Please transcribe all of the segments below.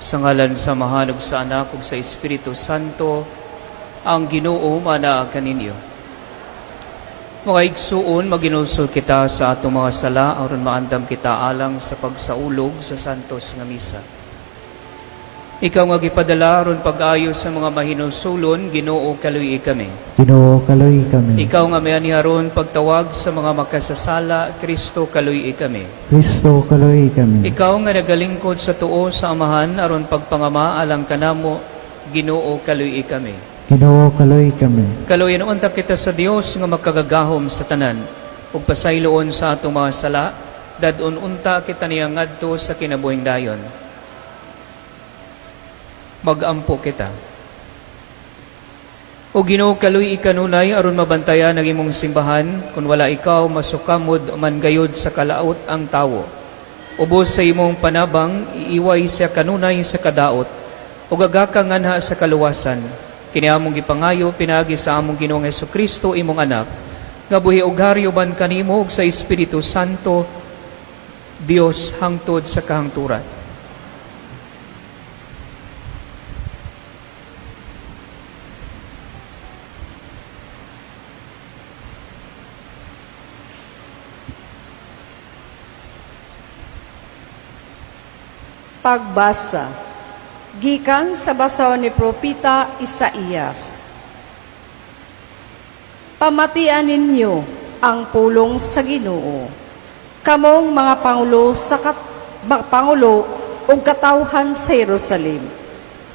Sa ngalan sa Mahal ug sa Anak ug sa Espiritu Santo, ang Ginoo mana kaninyo. Mga igsuon, maginulsol kita sa atong mga sala aron maandam kita alang sa pagsaulog sa santos nga misa. Ikaw nga gipadala aron pag-ayo sa mga mahinulsulon, Ginoo kaluy kami. Ginoo kaluy kami. Ikaw nga may aniharon pagtawag sa mga makasasala, Kristo kaluy kami. Kristo kaluy kami. Ikaw nga nagalingkod sa tuo sa Amahan aron pagpangama alang kanamo, Ginoo kaluy kami. Ginoo kaluy kami. Kaluyan unta kita sa Dios nga makagagahom sa tanan ug pasayloon sa atong mga sala, dadon unta kita niya ngadto sa kinabuhing dayon. Magampo kita. O Ginoo kaluy ikanunay aron mabantayan ang imong simbahan, kun wala ikaw masukamod man gayud sa kalaot ang tawo. Ubos sa imong panabang iiway siya kanunay sa kadaot o gagakanganha sa kaluwasan. Kini among gipangayo pinagi sa among Ginoong Hesukristo imong anak, nga buhi ug haryo ban kanimo ug sa Espiritu Santo, Dios hangtod sa kahangturan. Pagbasa gikan sa basaw ni Propita Isaías. Pamatian ninyo ang pulong sa Ginoo, kamong mga pangulo ug katawhan sa Jerusalem.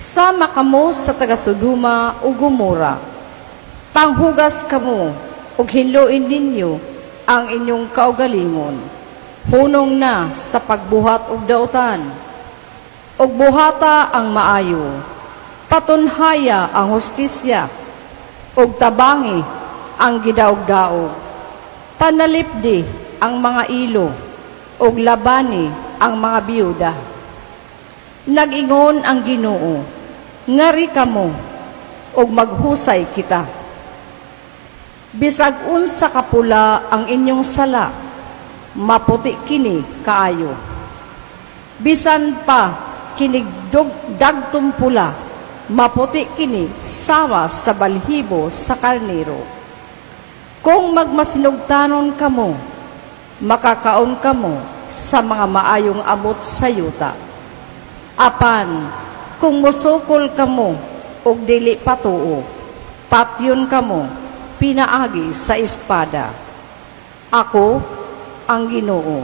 Sama kamo sa taga-Sodoma ug Gomora. Panghugas kamo ug hinluin ninyo ang inyong kaugalingon. Hunong na sa pagbuhat ug dautan. Og buhata ang maayo, patunhaya ang hustisya, og tabangi ang gidaog-daog, panalipdi ang mga ilo, og labani ang mga biyuda. Nag-ingon ang Ginoo, ngari kamo, og maghusay kita. Bisag unsa kapula ang inyong sala, maputi kini kaayo. Bisan pa kinigdog dagtong pula, maputi kini sama sa balhibo sa karnero. Kung magmasinugtanon kamo, makakaon kamo sa mga maayong abot sa yuta. Apan, kung musukol kamo og dili patuo, patyon kamo, pinaagi sa espada. Ako, ang Ginoo,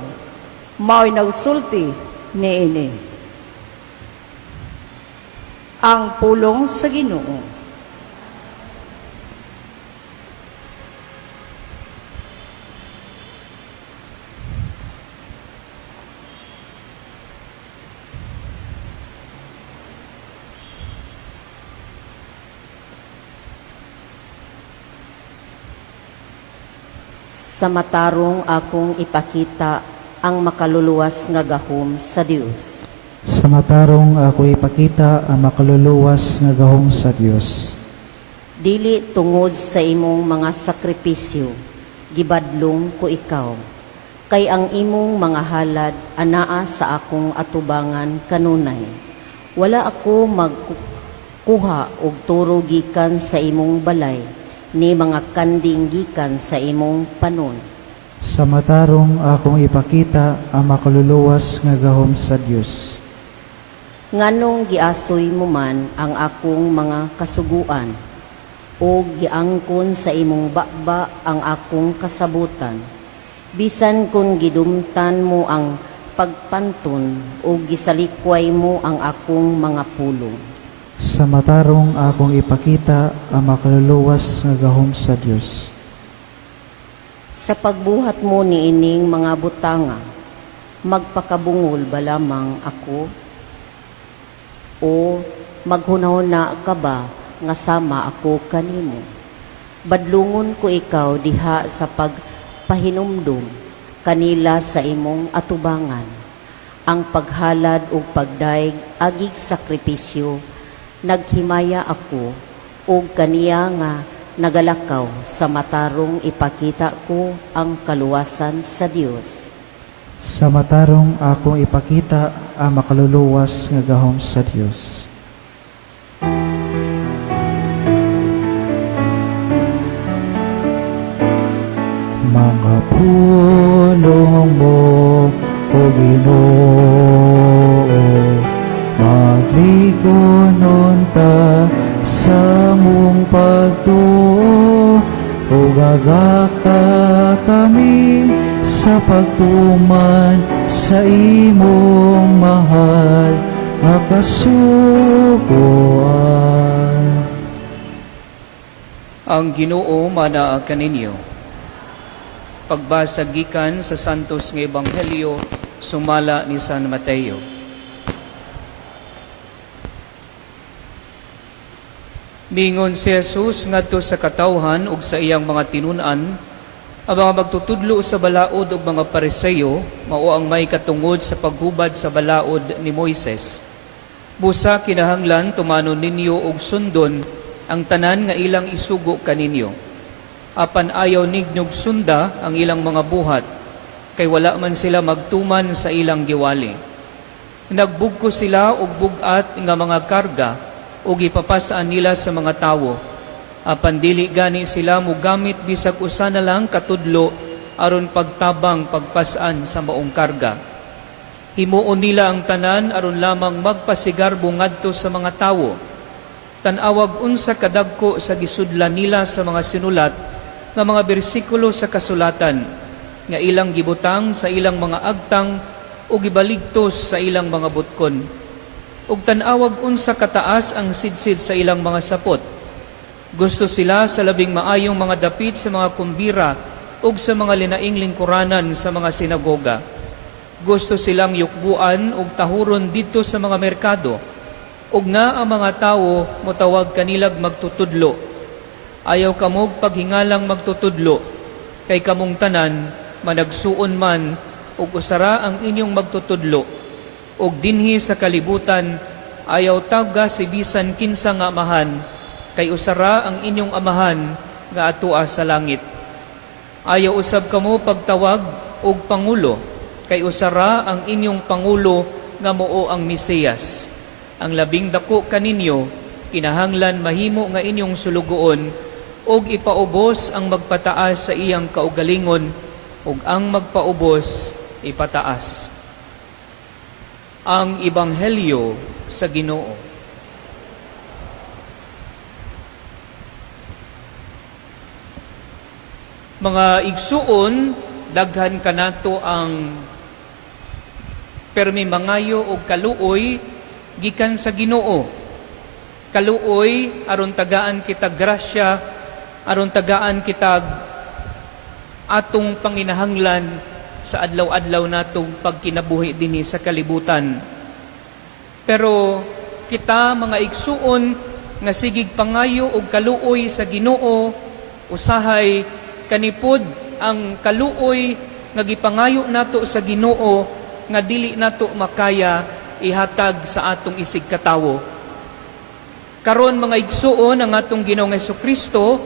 mao'y nagsulti niini. Ang pulong sa Ginoo. Sa matarong akong ipakita ang makaluluwas nga gahom sa Dios. Sa matarong ako ipakita ang makaluluwas nga gahom sa Dios. Dili tungod sa imong mga sakripisyo, gibadlong ko ikaw. Kay ang imong mga halad anaa sa akong atubangan kanunay. Wala ako magkuha og turo gikan sa imong balay, ni mga kanding gikan sa imong panon. Sa matarong akong ipakita ang makaluluwas nga gahom sa Dios. Nganong giasoy mo man ang akong mga kasuguan, o giangkon sa imong bakba ang akong kasabutan, bisan kung gidumtan mo ang pagpanton o gisalikway mo ang akong mga pulong. Sa matarong akong ipakita ang makaluluwas nga gahom sa Dios. Sa pagbuhat mo ni ining mga butanga, magpakabungol ba lamang ako? O maghunahuna ka ba nga sama ako kanimo? Badlungon ko ikaw diha sa pagpahinumdum kanila sa imong atubangan. Ang paghalad o pagdaig agig sakripisyo, naghimaya ako o kaniya nga nagalakaw sa matarong ipakita ko ang kaluwasan sa Dios. Sa matarong akong ipakita ang makaluluwas nga gahom sa Dios. Mga pulong mo, O Ginoo, magligonon ta sa mong pagtuo, o gagaka kami sa pagtuman sa imong mahal nga kasugoan. Ang Ginoo manaa kaninyo. Pagbasa gikan sa Santos nga Ebanghelyo sumala ni San Mateo. Mingon si Jesus ngadto sa katawhan ug sa iyang mga tinunan, ang mga magtutudlo sa balaod ug mga Pariseo mao ang may katungod sa paghubad sa balaod ni Moises. Busa kinahanglan tumanon ninyo og sundon ang tanan nga ilang isugo kaninyo. Apan ayaw nignyog sunda ang ilang mga buhat, kay wala man sila magtuman sa ilang giwali. Nagbugko sila og bugat nga mga karga ug ipapasaan nila sa mga tawo. Apan dili gani sila mogamit bisag usa na lang katudlo aron pagtabang pagpasaan sa maong karga. Himuon nila ang tanan aron lamang magpasigarbo ngadto sa mga tawo. Tan-awag unsa kadagko sa gisudlan nila sa mga sinulat nga mga bersikulo sa kasulatan nga ilang gibutang sa ilang mga agtang o gibaligtos sa ilang mga butkon. Ug tan-awag unsa kataas ang sidsid sa ilang mga sapot. Gusto sila sa labing maayong mga dapit sa mga kumbira ug sa mga linaing lingkuranan sa mga sinagoga. Gusto silang yukbuan ug tahuron dito sa mga merkado. Ug nga ang mga tawo motawag kanilag magtutudlo. Ayaw kamog paghingalang magtutudlo, kay kamong tanan managsuon man ug usara ang inyong magtutudlo. Ug dinhi sa kalibutan ayaw tawga si bisan kinsa nga amahan, kay usara ang inyong amahan nga atua sa langit. Ayaw usab kamo pagtawag og pangulo, kay usara ang inyong pangulo nga mao ang Mesiyas. Ang labing dako kaninyo kinahanglan mahimo nga inyong sulugoon ug ipaubos ang magpataas sa iyang kaugalingon ug ang magpaubos ipataas. Ang Ebanghelyo sa Ginoo. Mga igsuon, daghan kanato ang permi mangayo og kaluoy gikan sa Ginoo. Kaluoy aron tagaan kita grasya, aron tagaan kitag atong panginahanglan sa adlaw-adlaw natong pagkinabuhi dinhi sa kalibutan. Pero kita mga igsuon nga sigig pangayo og kaluoy sa Ginoo, usahay kanipod ang kaluoy nga gipangayo nato sa Ginoo nga dili nato makaya ihatag sa atong isig katawo. Karon mga igsuon ang atong Ginoong Hesukristo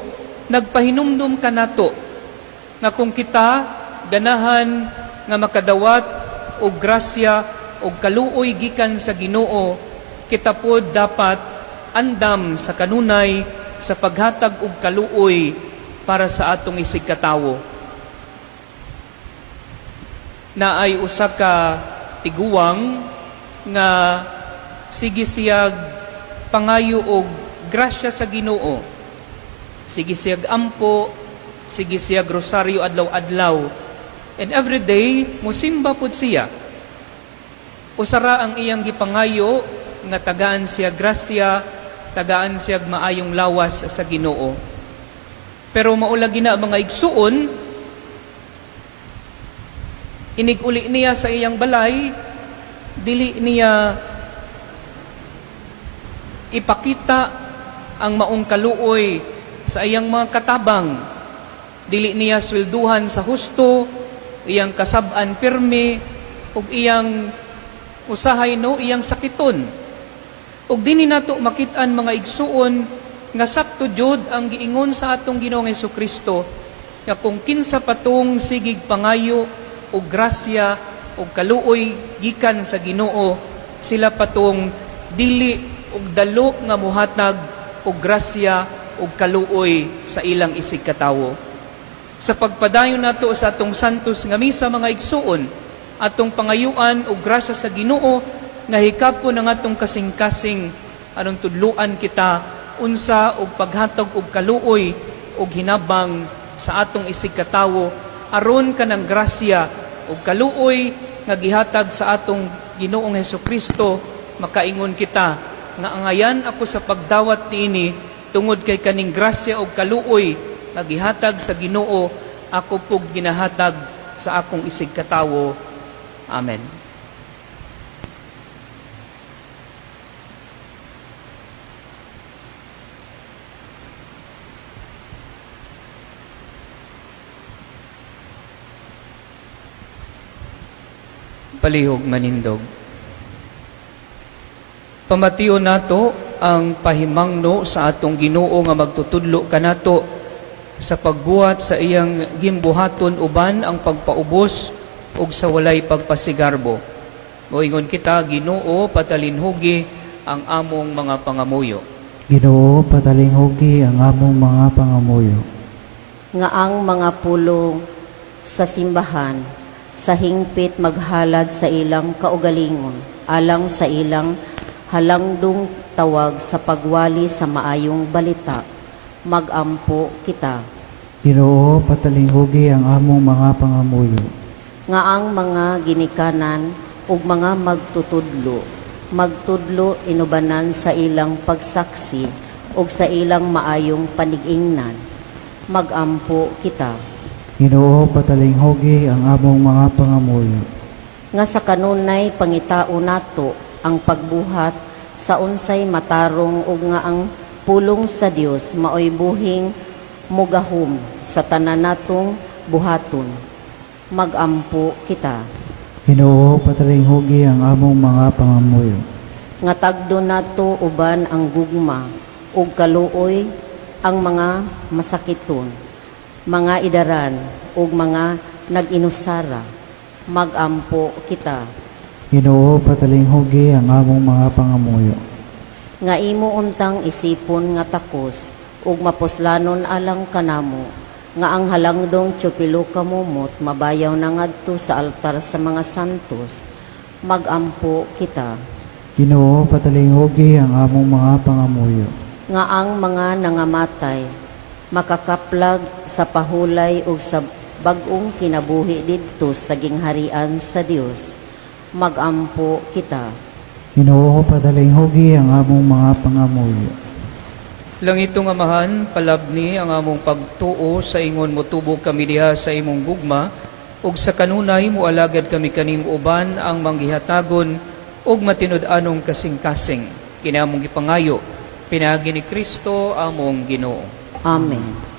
nagpahinumdum kanato nga kung kita ganahan nga makadawat og grasya og kaluoy gikan sa Ginoo, kita pod dapat andam sa kanunay sa paghatag og kaluoy para sa atong isig katawo. Naay usa ka tiguwang nga sige siyag pangayo og grasya sa Ginoo. Sige siyag ampo, sige siyag rosaryo adlaw-adlaw. And every day, musimba pud siya. Usara ang iyang gipangayo nga tagaan siya grasya, tagaan siya maayong lawas sa Ginoo. Pero maulagi na mga igsuon, iniguli niya sa iyang balay, dili niya ipakita ang maong kaluoy sa iyang mga katabang. Dili niya swelduhan sa husto, iyang kasab-an pirmi, ug iyang usahay iyang sakiton. Ug dinhi nato makit-an mga igsuon nga sakto jud ang giingon sa atong Ginoong Hesukristo nga kung kinsa patong sigig pangayo o grasya ug kaluoy gikan sa Ginoo, sila patong dili ug dalo nga muhatag og grasya ug kaluoy sa ilang isig katawo. Sa pagpadayon nato sa atong santos nga misa mga igsuon, atong pangayuan og grasya sa Ginoo nga hikapon ang atong kasing-kasing aron tudluan kita unsa og paghatag og kaluoy og hinabang sa atong isig katawo aron kanang grasya ug kaluoy nga gihatag sa atong Ginoong Hesukristo makaingon kita nga angayan ako sa pagdawat niini tungod kay kaning grasya ug kaluoy nga gihatag sa Ginoo ako pug ginahatag sa akong isig katawo. Amen. Palihog manindog. Pamatiyo nato ang pahimangno sa atong Ginoo nga magtutudlo kanato sa pagbuhat sa iyang gimbuhaton uban ang pagpaubos ug sa walay pagpasigarbo. Moingon kita, Ginoo, patalinhugi ang among mga pangamuyo. Ginoo, patalinghugi ang among mga pangamuyo. Nga ang mga pulong sa simbahan sa hingpit maghalad sa ilang kaugalingon, alang sa ilang halangdong tawag sa pagwali sa maayong balita. Magampo kita. Ginoo, patalinghugi ang among mga pangamuyo. Nga ang mga ginikanan ug mga magtudlo inubanan sa ilang pagsaksi ug sa ilang maayong panigingnan. Magampo kita. Ginoo, patalinghugi ang among mga pangamuyo. Nga sa kanunay pangitao nato ang pagbuhat sa unsay matarong ug nga ang pulong sa Dios maoy buhing mugahom sa tanan natong buhaton. Magampo kita. Ginoo, patalinghugi ang among mga pangamuyo. Nga tagdo nato uban ang gugma ug kaluoy ang mga masakiton, mga idaran ug mga nag-inusara. Magampo kita. Ginoo, patalinghugi ang among mga pangamuyo. Nga imo untang isipon nga takos ug mapuslanon alang kanamo nga ang halangdong tiyupilo kamumot mabayaw na ngadto sa altar sa mga santos. Magampo kita. Ginoo, patalinghugi ang among mga pangamuyo. Nga ang mga nangamatay makakaplag sa pahulay ug sa bag-ong kinabuhi didto sa gingharian sa Dios. Magampo kita. Ginoo, patalinghugi ang among mga pangamuyo. Langitong Amahan, palabni ang among pagtuo sa ingon motubog kami diha sa imong gugma, ug sa kanunay moalagad kami kaning uban ang manggihatagon ug matinud-anong kasing-kasing. Kini among gipangayo, pinagi ni Kristo among Ginoo. Amen.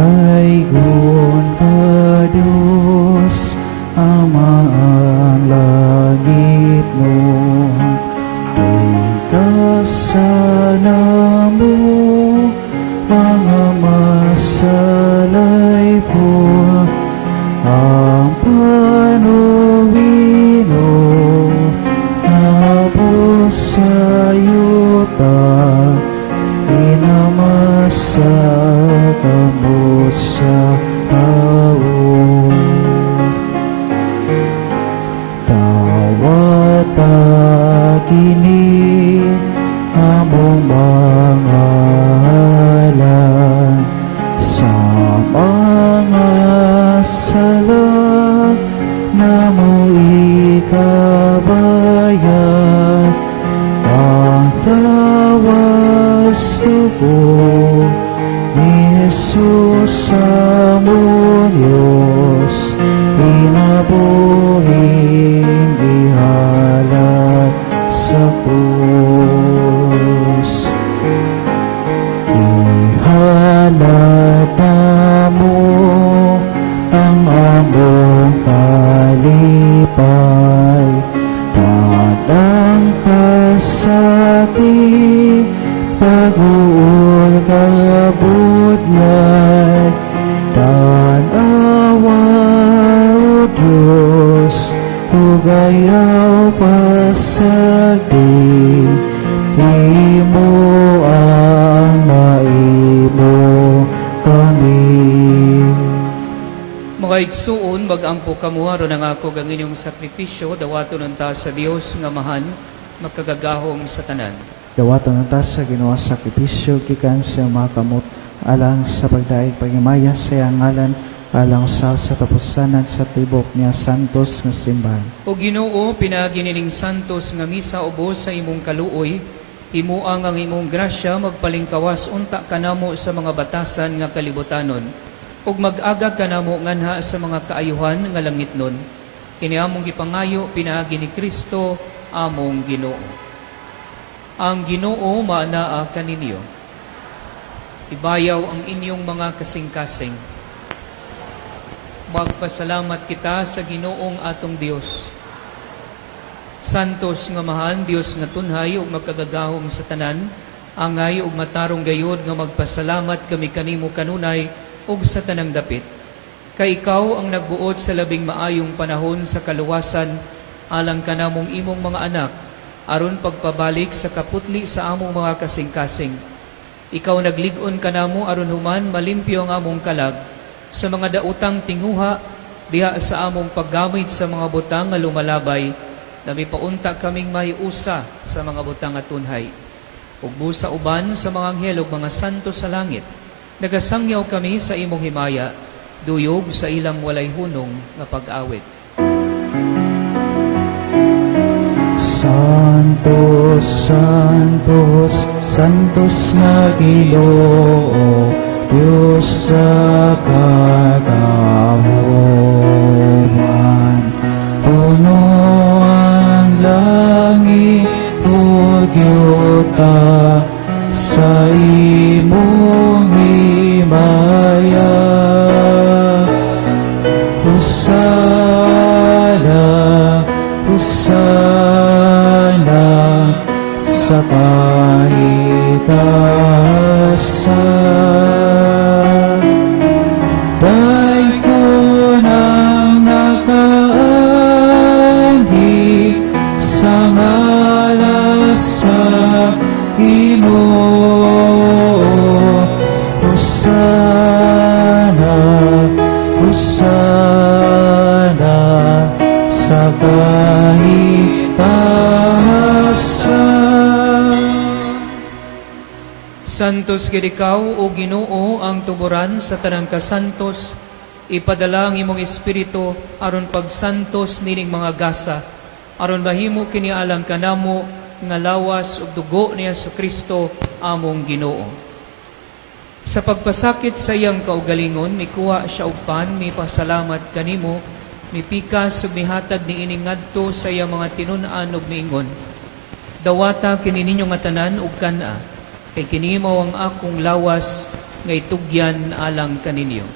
Pagkaygon ka Diyos, Ama ang langit mo, ay kasalanan mo tugayaw pasagdi, imo ang maimo kami. Mga igsuon, magampo kamo aron ang ako ang inyong sakripisyo, dawaton unta sa Dios nga mahan, magkagagahom sa tanan. Dawaton na ta sa ginawa sakripisyo, gikan sa mga kamot, alang sa pagdaig pagimaya sa iyang ngalan, alang sa tapusanan sa tibok niya santos nga simbahan. O Ginoo, pinaginining santos nga misa ubos sa imong kaluoy, himuang ang imong grasya magpalingkawas unta kanamo sa mga batasan nga kalibutanon, ug mag-agag kanamo nganha sa mga kaayuhan nga langitnon. Kini among gipangayo pinaagi ni Kristo among Ginoo. Ang Ginoo maanaa kaninyo. Ibayaw ang inyong mga kasing-kasing. Magpasalamat kita sa Ginoong atong Dios. Santos nga mahal, Dios nga tunhay ug magkagagahom sa tanan, angay ug matarong gayod nga magpasalamat kami kanimo kanunay ug sa tanang dapit. Kay ikaw ang nagbuot sa labing maayong panahon sa kaluwasan, alang kanamong imong mga anak, aron pagpabalik sa kaputli sa among mga kasing-kasing. Ikaw naglig-on kanamo aron human malimpyo ang among kalag sa mga daotang tinguha diha sa among paggamit sa mga butang nga lumalabay, na may paunta kaming maiusa sa mga butang nga tunhay. Ug busa uban sa mga anghel ug mga santo sa langit, nagasangyaw kami sa imong himaya, duyog sa ilang walay hunong nga pag-awit. Santos, Santos, Santos nga Ginoo, Diyos sa kagahuman. Puno ang langit ug yuta sa imong himaya. Husana, Husana sa kahitasan. Daig ko nang nakaanhi sa ngalan sa Ginoo. Husana, Husana sa kahitasan. Santos gid ikaw, o Ginoo, ang tuburan sa tanang kasantos, ipadala ang imong espiritu aron pagsantos nining mga gasa, aron mahimo kini alang kanamo nga lawas ug dugo ni Jesucristo among Ginoo. Sa pagpasakit sa iyang kaugalingon, mikuha siya og pan, mipasalamat kanimo, mipikas ug mihatag ni ining ngadto sa iyang mga tinun-an ug miingon, dawata kini ninyo nga tanan ug kana, kay kini mao ang akong lawas nga itugyan alang kaninyo.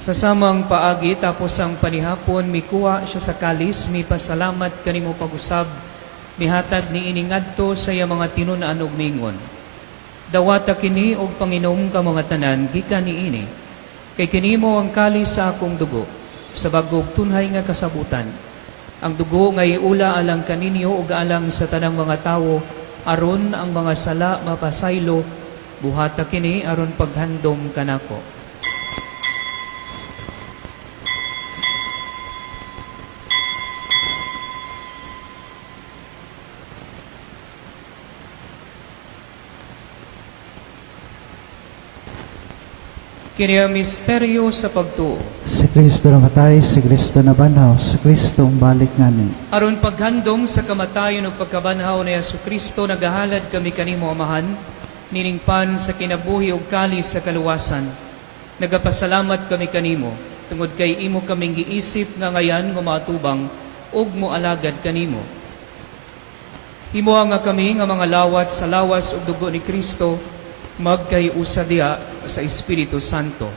Sa samang paagi tapos ang panihapon, mikuha siya sa kalis, mipasalamat kanimo pag-usab, mihatag ni ining ngadto sa iya mga tinun-an ug miingon, dawata kini og panginom ka mga tanan gikan niini, kay kini mo ang kalis sa akong dugo, sa bagog tunhay nga kasabutan. Ang dugo nga iula alang kaninyo ug alang sa tanang mga tawo, aron ang mga sala mapasaylo, buhata kini aron paghandom kanako. Kini ang misteryo sa pagtuo. Si Kristo namatay, si Kristo nabanhaw, si Kristo ang balik namin. Aron paghandom sa kamatayon ug pagkabanhaw ni Jesucristo, nagahalad kami kanimo amahan, nining pan sa kinabuhi ug kalis sa kaluwasan. Nagapasalamat kami kanimo, tungod kay imo kaming giisip nga ngayan nga maatubang ug moalagad kanimo. Himo nga kami nga mga lawat sa lawas ug dugo ni Kristo, magkayusa diha sa Espiritu Santo.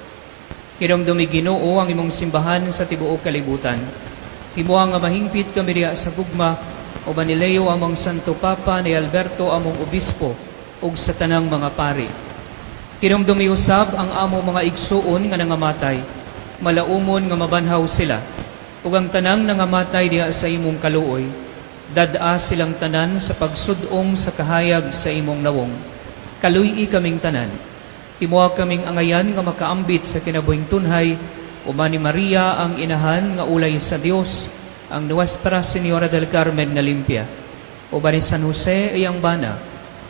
Kinamdumi Ginoo ang imong simbahan sa tibuok kalibutan. Himo nga mahingpit kami diha sa gugma, uban ni Leo among Santo Papa, ni Alberto among Obispo, ug sa tanang mga pari. Kinumdumi usab ang amo mga igsuon nga nangamatay, malaumon nga mabanhaw sila, ug ang tanang nangamatay diha sa imong kaluoy, dad-a silang tanan sa pagsudong sa kahayag sa imong nawong. Kaluy-i kaming tanan. Timuha kaming angayan nga makaambit sa kinabuhing tunhay, uban ni Maria ang inahan nga ulay sa Dios, ang Nuestra Señora del Carmen na limpia, uban ni San Jose iyang bana,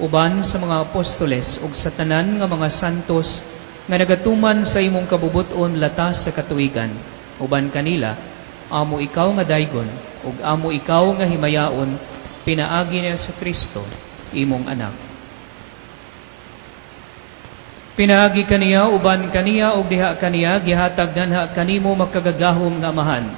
uban sa mga apostoles ug sa tanan nga mga santos nga nagatuman sa imong kabubuton latas sa katuigan, uban kanila amo ikaw nga daygon ug amo ikaw nga himayaon, pinaagi ni Jesucristo imong anak. Pinaagi kaniya, uban kaniya, ug diha kaniya, gihatag danha kanimo makagagahom nga amahan.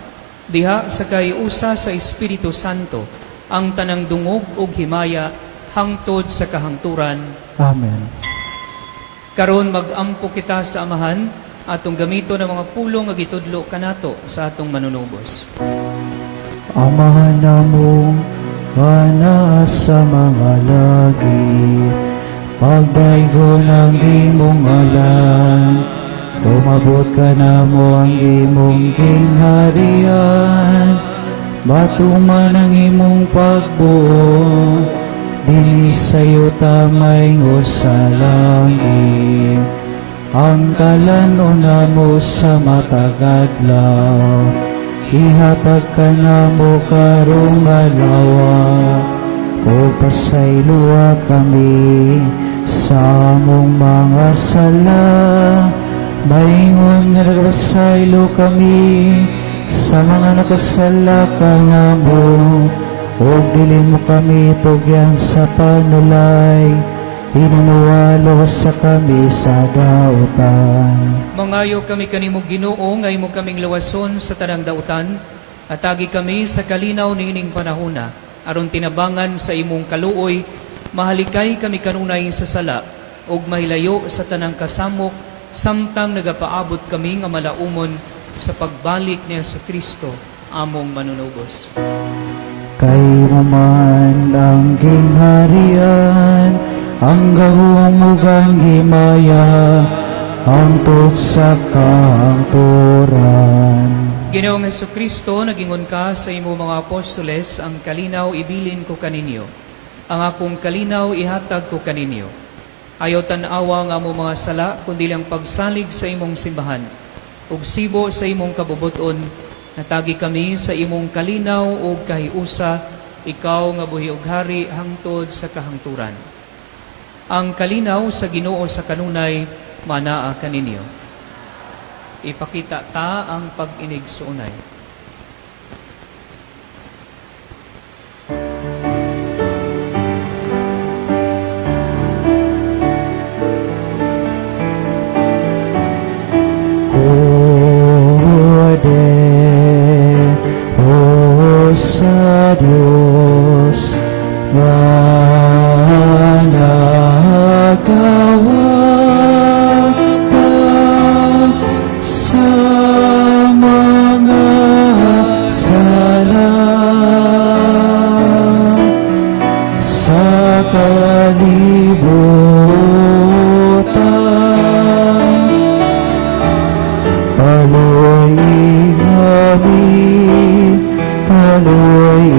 Diha sa kayusa sa Espiritu Santo, ang tanang dungog ug himaya, hangtod sa kahangturan. Amen. Karon mag-ampo kita sa amahan, atong gamito ng mga pulong nga gitudlo kanato sa atong manunubos. Amahan namong ana sa mga lagi, pagdaygo ng imong alam, umabot ka na mo ang imong gingharian, batuman ang imong pagbuo, dinis sa'yo tamay ngo sa langit. Ang kalanuna mo sa matagadlaw, ihatag ka na mo karong alawa, o pasayloa kami sa among mga sala, maingon nga nagpasaylo kami sa mga nakasala ka nga mo, o dilin mo kami tugyan sa panulay, inunuwalo sa kami sa dautan. Mangayo kami kanimo Ginoo, ngay mo kaming lawason sa tanang dautan, atagi kami sa kalinaw niining panahona, aron tinabangan sa imong kaluoy, mahalikay kami kanunay sa sala, ug mahilayo sa tanang kasamok, samtang nagapaabot kami nga malaumon sa pagbalik ni Jesucristo, among manunubos. Kay naman ang gingharian, ang gahong ugang himaya, hangtod sa kahangturan. Ginoong Jesucristo, nagingon ka sa imo mga apostoles, ang kalinaw ibilin ko kaninyo. Ang akong kalinaw ihatag ko kaninyo. Ayaw tanawa nga mo mga sala, kundi lang pagsalig sa imong simbahan. Ug sibo sa imong kabubuton, natagi kami sa imong kalinaw ug kahiusa, ikaw nga buhi ug hari hangtod sa kahangturan. Ang kalinaw sa Ginoo sa kanunay, manaa kaninyo. Ipakita ta ang pag-inigsuunay. Sa Diyos nga nagawakan sa mga sala, sa kalibutan, paloy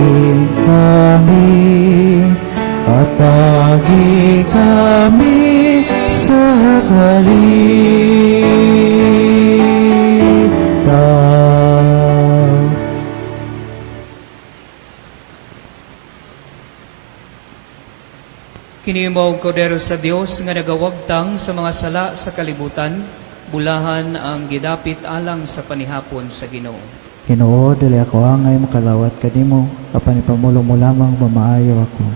kami, atagi kami sa kalitaw. Kini mao kodero sa Dios nga nagawagtang sa mga sala sa kalibutan, bulahan ang gidapit alang sa panihapon sa Ginoo. Ginoo, dili ako angay makalawat kanimo, apan ipamulo mo lamang mamaayo ako.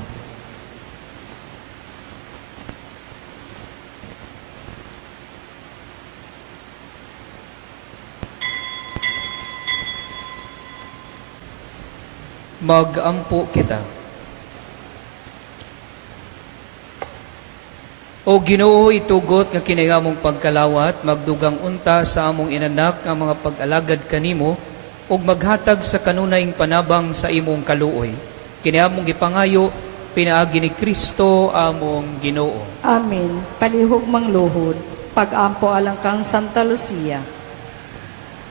Mag-ampo kita. O Ginoo, itugot nga kinagamong pagkalawat, magdugang unta sa among inanak ang mga pag-alagad kanimo, ug maghatag sa kanunayng panabang sa imong kaluoy. Kini among gipangayo pinaagi ni Kristo among Ginoo. Amen. Palihog mang luhod, pag-ampo alang kang Santa Lucia.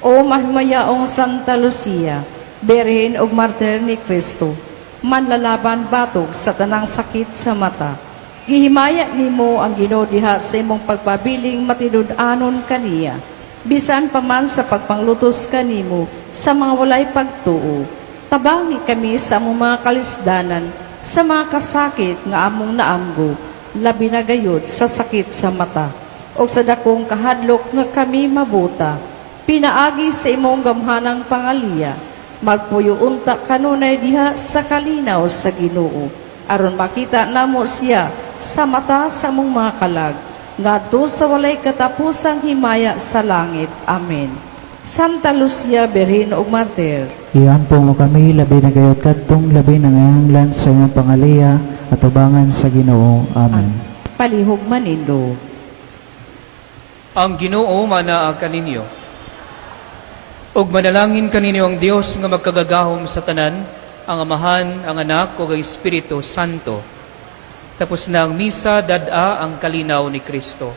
O mahimayaong Santa Lucia, Birhen og Martir ni Kristo, manlalaban batog sa tanang sakit sa mata. Gihimaya nimo ang Ginoo diha sa imong pagpabiling matidud-anon kaniya. Bisan pa man sa pagpanglutos kanimo sa mga walay pagtuo. Tabangi kami sa among mga kalisdanan, sa mga kasakit nga among naamgo, labi na gayud sa sakit sa mata, o sa dakong kahadlok nga kami mabuta. Pinaagi sa imong gamhanang pangaliya, magpuyo unta kanunay diha sa kalinaw sa Ginoo, aron makita namo siya sa mata sa among mga kalag, ngadto sa walay katapusang himaya sa langit. Amen. Santa Lucia, Birhen og Martir, Iampo mo kami, labi na gayot kadtong labi na ngayanglan sa iyong pangaliya at ubangan sa Ginoo. Amen. palihog manindo. Ang Ginoo manaa kaninyo. Ug manalangin kaninyo ang Dios nga magkagagahom sa tanan, ang Amahan, ang Anak, ug ang Espiritu Santo. Tapos na ang misa, dad-a ang kalinaw ni Kristo.